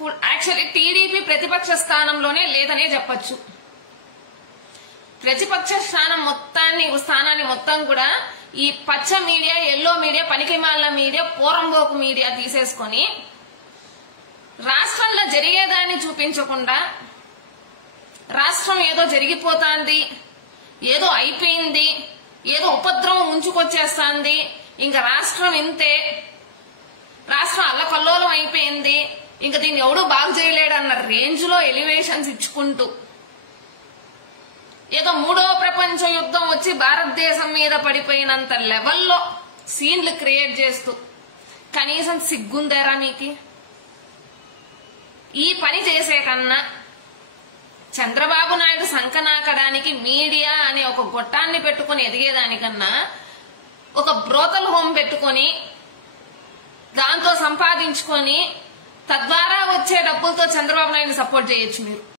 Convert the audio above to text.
Actually TDP ప్రతిపక్ష స్థానంలోనే లేదనే చెప్పొచ్చు. ప్రతిపక్ష స్థానాన్ని మొత్తం కూడా ఈ పచ్చ మీడియా, ఎల్లో మీడియా, పనికిమాల మీడియా, పోరంబోకు మీడియా తీసేసుకొని రాష్ట్రంలో జరిగేదాన్ని చూపించకుండా రాష్ట్రం ఏదో జరిగిపోతాంది, ఏదో అయిపోయింది, ఏదో ఉపద్రవం ముంచుకొచ్చేస్తాంది, ఇంకా రాష్ట్రం ఇంతే, రాష్ట్రం అల్లకల్లోలం అయిపోయింది, ఇంకా దీన్ని ఎవడూ బాగు చేయలేడు అన్న రేంజ్ లో ఎలివేషన్స్ ఇచ్చుకుంటూ ఏదో మూడవ ప్రపంచ యుద్ధం వచ్చి భారతదేశం మీద పడిపోయినంత లెవెల్లో సీన్లు క్రియేట్ చేస్తూ కనీసం సిగ్గుందేరా మీకు? ఈ పని చేసే కన్నా చంద్రబాబు నాయుడు సంకనాకడానికి మీడియా అనే ఒక గొట్టాన్ని పెట్టుకుని ఎదిగేదానికన్నా ఒక బ్రోతల్ హోమ్ పెట్టుకొని దాంతో సంపాదించుకొని తద్వారా వచ్చే డబ్బులతో చంద్రబాబు నాయుడిని సపోర్ట్ చేయొచ్చు మీరు.